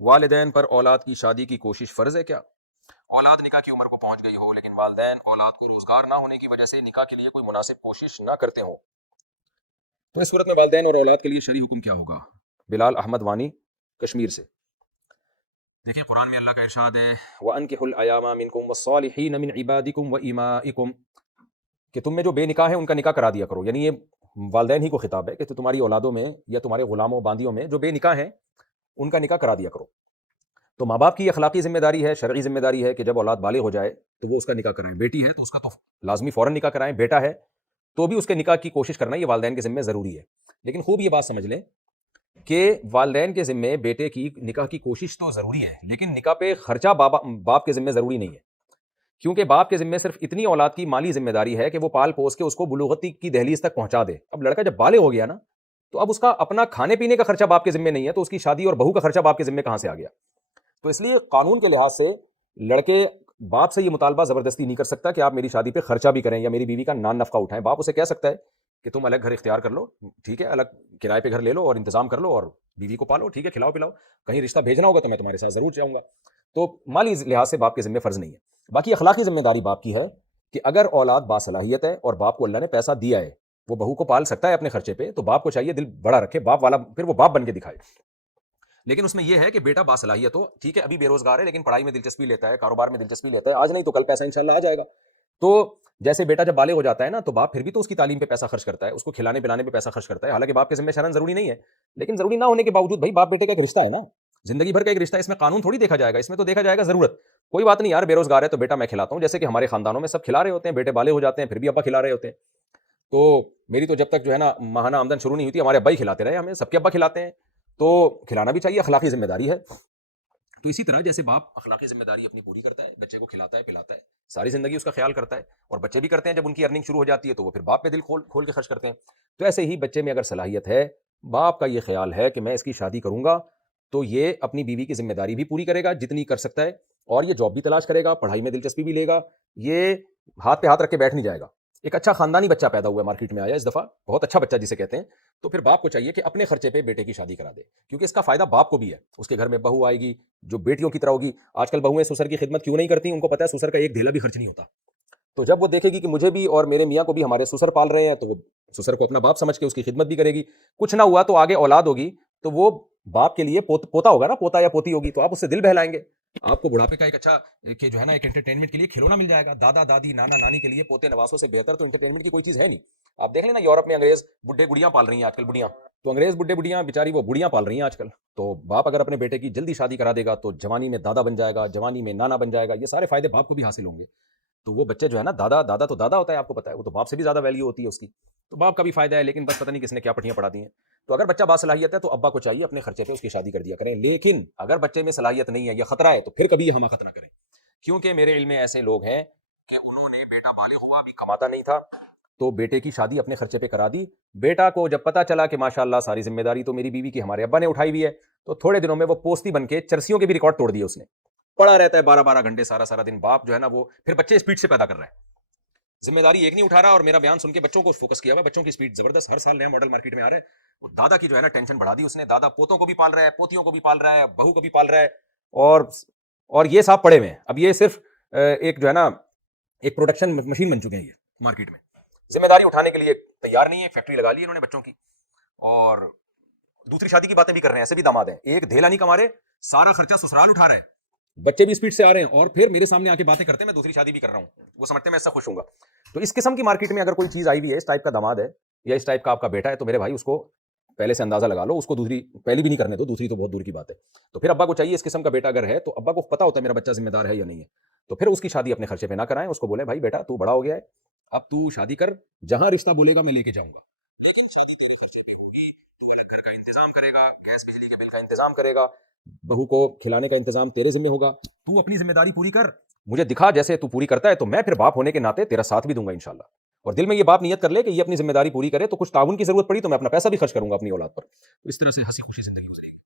والدین پر اولاد کی شادی کی کوشش فرض ہے کیا؟ اولاد نکاح کی عمر کو پہنچ گئی ہو لیکن والدین اولاد کو روزگار نہ ہونے کی وجہ سے نکاح کے لیے کوئی مناسب کوشش نہ کرتے ہوں، تو اس صورت میں والدین اور اولاد کے لیے شرعی حکم کیا ہوگا؟ بلال احمد وانی، کشمیر سے۔ دیکھیں قرآن میں اللہ کا ارشاد ہے وَأَنكِحُوا الْأَيَامَ مِنكُمْ وَالصَّالِحِينَ مِنْ عِبَادِكُمْ وَإِمَائِكُمْ، کہ تم میں جو بے نکاح ہے ان کا نکاح کرا دیا کرو، یعنی یہ والدین ہی کو خطاب ہے کہ تمہاری اولادوں میں یا تمہارے غلاموں باندیوں میں جو بے نکاح ہیں ان کا نکاح کرا دیا کرو۔ تو ماں باپ کی یہ اخلاقی ذمہ داری ہے، شرعی ذمہ داری ہے کہ جب اولاد بالغ ہو جائے تو وہ اس کا نکاح کرائیں۔ بیٹی ہے تو اس کا تو لازمی فوراً نکاح کرائیں، بیٹا ہے تو بھی اس کے نکاح کی کوشش کرنا یہ والدین کے ذمہ ضروری ہے۔ لیکن خوب یہ بات سمجھ لیں کہ والدین کے ذمہ بیٹے کی نکاح کی کوشش تو ضروری ہے، لیکن نکاح پہ خرچہ باپ کے ذمہ ضروری نہیں ہے، کیونکہ باپ کے ذمہ صرف اتنی اولاد کی مالی ذمہ داری ہے کہ وہ پال پوس کے اس کو بلوغت کی دہلیز تک پہنچا دے۔ اب لڑکا جب بالغ ہو گیا نا تو اب اس کا اپنا کھانے پینے کا خرچہ باپ کے ذمہ نہیں ہے، تو اس کی شادی اور بہو کا خرچہ باپ کے ذمہ کہاں سے آ گیا؟ تو اس لیے قانون کے لحاظ سے لڑکے باپ سے یہ مطالبہ زبردستی نہیں کر سکتا کہ آپ میری شادی پہ خرچہ بھی کریں یا میری بیوی کا نان نفقہ اٹھائیں۔ باپ اسے کہہ سکتا ہے کہ تم الگ گھر اختیار کر لو، ٹھیک ہے، الگ کرائے پہ گھر لے لو اور انتظام کر لو اور بیوی کو پالو، ٹھیک ہے، کھلاؤ پلاؤ، کہیں رشتہ بھیجنا ہوگا تو میں تمہارے ساتھ ضرور جاؤں گا۔ تو مالی لحاظ سے باپ کے ذمہ فرض نہیں ہے۔ باقی اخلاقی ذمہ داری باپ کی ہے کہ اگر اولاد باصلاحیت ہے اور باپ کو اللہ نے پیسہ دیا ہے، وہ بہو کو پال سکتا ہے اپنے خرچے پہ، تو باپ کو چاہیے دل بڑا رکھے، باپ والا، پھر وہ باپ بن کے دکھائے۔ لیکن اس میں یہ ہے کہ بیٹا باصلاحیت ہو، ٹھیک ہے، ابھی بے روزگار ہے لیکن پڑھائی میں دلچسپی لیتا ہے، کاروبار میں دلچسپی لیتا ہے، آج نہیں تو کل پیسہ انشاءاللہ آ جائے گا۔ تو جیسے بیٹا جب بالغ ہو جاتا ہے نا تو باپ پھر بھی تو اس کی تعلیم پہ پیسہ خرچ کرتا ہے، اس کو کھلانے پلانے پہ پیسہ خرچ کرتا ہے، حالانکہ باپ کے ذمہ شرعاً ضروری نہیں ہے، لیکن ضروری نہ ہونے کے باوجود بھائی باپ بیٹے کا ایک رشتہ ہے نا، زندگی بھر کا ایک رشتہ ہے، اس میں قانون تھوڑی دیکھا جائے گا، اس میں تو دیکھا جائے گا ضرورت۔ کوئی بات نہیں یار، بے روزگار ہے تو بیٹا میں کھلاتا ہوں، جیسے کہ ہمارے خاندانوں میں سب کھلا رہے ہوتے ہیں، بیٹے بالغ ہو جاتے ہیں پھر بھی ابا کھلا رہے ہوتے ہیں۔ تو میری تو جب تک جو ہے نا ماہانہ آمدن شروع نہیں ہوتی ہمارے ابا ہی کھلاتے رہے، ہمیں سب کے ابا کھلاتے ہیں، تو کھلانا بھی چاہیے، اخلاقی ذمہ داری ہے۔ تو اسی طرح جیسے باپ اخلاقی ذمہ داری اپنی پوری کرتا ہے، بچے کو کھلاتا ہے پلاتا ہے، ساری زندگی اس کا خیال کرتا ہے، اور بچے بھی کرتے ہیں، جب ان کی ارننگ شروع ہو جاتی ہے تو وہ پھر باپ پہ دل کھول کھول کے خرچ کرتے ہیں۔ تو ایسے ہی بچے میں اگر صلاحیت ہے، باپ کا یہ خیال ہے کہ میں اس کی شادی کروں گا تو یہ اپنی بیوی کی ذمہ داری بھی پوری کرے گا جتنی کر سکتا ہے، اور یہ جاب بھی تلاش کرے گا، پڑھائی میں دلچسپی بھی لے گا، یہ ہاتھ پہ ہاتھ رکھ کے بیٹھ نہیں جائے گا۔ ایک اچھا خاندانی بچہ پیدا ہوا ہے، مارکیٹ میں آیا اس دفعہ، بہت اچھا بچہ جسے کہتے ہیں، تو پھر باپ کو چاہیے کہ اپنے خرچے پہ بیٹے کی شادی کرا دے، کیونکہ اس کا فائدہ باپ کو بھی ہے، اس کے گھر میں بہو آئے گی جو بیٹیوں کی طرح ہوگی۔ آج کل بہویں سسر کی خدمت کیوں نہیں کرتی؟ ان کو پتہ ہے سسر کا ایک دھیلا بھی خرچ نہیں ہوتا، تو جب وہ دیکھے گی کہ مجھے بھی اور میرے میاں کو بھی ہمارے سسر پال رہے ہیں تو وہ سسر کو اپنا باپ سمجھ کے اس کی خدمت بھی کرے گی۔ کچھ نہ ہوا تو آگے اولاد ہوگی تو وہ باپ کے لیے پوتا ہوگا نا، پوتا یا پوتی ہوگی، تو آپ اس سے دل بہلائیں گے، آپ کو بڑھاپے کا ایک اچھا کہ جو ہے نا ایک انٹرٹینمنٹ کے لیے کھلونا مل جائے گا۔ دادا دادی نانا نانی کے لیے پوتے نواسوں سے بہتر تو انٹرٹینمنٹ کی کوئی چیز ہے نہیں۔ آپ دیکھ لیں نا یورپ میں انگریز بڈھے بڑھیاں پال رہی ہیں آج کل، بڑھیاں، تو انگریز بڈھے بڑھیاں بیچاری وہ بڑھیاں پال رہی ہیں آج کل۔ تو باپ اگر اپنے بیٹے کی جلدی شادی کرا دے گا تو جوانی میں دادا بن جائے گا، جوانی میں نانا بن جائے گا، یہ سارے فائدے باپ کو بھی حاصل ہوں گے۔ تو وہ بچے جو ہے نا، دادا تو دادا ہوتا ہے، آپ کو پتا ہے، وہ تو باپ سے بھی زیادہ ویلیو ہوتی ہے اس کی، تو باپ کا بھی فائدہ ہے، لیکن بس پتہ نہیں کس نے کیا پٹیاں پڑھا دی ہیں۔ تو اگر بچہ باصلاحیت ہے تو ابا کو چاہیے اپنے خرچے پہ اس کی شادی کر دیا کریں، لیکن اگر بچے میں صلاحیت نہیں ہے یا خطرہ ہے تو پھر کبھی یہ حماقت نہ کریں، کیونکہ میرے علم میں ایسے لوگ ہیں کہ انہوں نے بیٹا بالغ ہوا بھی کماتا نہیں تھا تو بیٹے کی شادی اپنے خرچے پہ کرا دی، بیٹا کو جب پتا چلا کہ ماشاءاللہ ساری ذمہ داری تو میری بیوی کی ہمارے ابا نے اٹھائی ہوئی ہے، تو تھوڑے دنوں میں وہ پوستی بن کے چرسیوں کے بھی ریکارڈ توڑ دیے اس نے، پڑا رہتا ہے 12 12 گھنٹے سارا دن، باپ جو ہے نا وہ پھر بچے اسپیڈ سے پیدا کر رہا ہے، ذمہ داری ایک نہیں اٹھا رہا، اور میرا بیان سن کے بچوں کو فوکس کیا ہوا، بچوں کی اسپیڈ زبردست، ہر سال نیا ماڈل مارکیٹ میں آ رہا ہے۔ وہ دادا کی جو ہے نا ٹینشن بڑھا دی اس نے، دادا پوتوں کو بھی پال رہا ہے، پوتیوں کو بھی پال رہا ہے، بہو کو بھی پال رہا ہے، اور یہ صاحب پڑے ہوئے ہیں، اب یہ صرف ایک جو ہے نا ایک پروڈکشن مشین بن چکے ہیں یہ مارکیٹ میں، ذمہ داری اٹھانے کے لیے تیار نہیں ہے، فیکٹری لگا لی انہوں نے بچوں کی، اور دوسری شادی کی باتیں بھی کر رہے ہیں، ایسے بھی داماد ہیں، ایک دھیلا نہیں کما رہے، سارا خرچہ سسرال اٹھا رہے ہیں، بچے بھی اسپیڈ سے آ رہے ہیں، اور پھر میرے سامنے آ کے باتیں کرتے ہیں میں دوسری شادی بھی کر رہا ہوں، وہ سمجھتے ہیں میں اس سے خوش ہوں گا۔ تو اس قسم کی مارکیٹ میں اگر کوئی چیز آئی ہوئی ہے، اس ٹائپ کا داماد ہے یا اس ٹائپ کا آپ کا بیٹا ہے، تو میرے بھائی اس کو پہلے سے اندازہ لگا لو، اس کو دوسری پہلی بھی نہیں کرنے دو، دوسری تو بہت دور کی بات ہے۔ تو پھر ابا کو چاہیے، اس قسم کا بیٹا اگر ہے تو ابا کو پتا ہوتا ہے میرا بچہ ذمہ دار ہے یا نہیں ہے، تو پھر اس کی شادی اپنے خرچے پہ نہ کرائیں، اس کو بولیں بھائی بیٹا تو بڑا ہو گیا ہے، اب تو شادی کر، جہاں رشتہ بولے گا میں لے کے جاؤں گا، لیکن شادی تیرے خرچے پہ ہوگی، تو الگ گھر کا انتظام کرے گا، گیس بجلی کے بل کا انتظام کرے گا، بہو کو کھلانے کا انتظام تیرے ذمہ ہوگا، تو اپنی ذمہ داری پوری کر، مجھے دکھا جیسے تو پوری کرتا ہے، تو میں پھر باپ ہونے کے ناطے تیرا ساتھ بھی دوں گا انشاءاللہ، اور دل میں یہ باپ نیت کر لے کہ یہ اپنی ذمہ داری پوری کرے تو کچھ تعاون کی ضرورت پڑی تو میں اپنا پیسہ بھی خرچ کروں گا اپنی اولاد پر، تو اس طرح سے ہنسی خوشی زندگی گزرے گی۔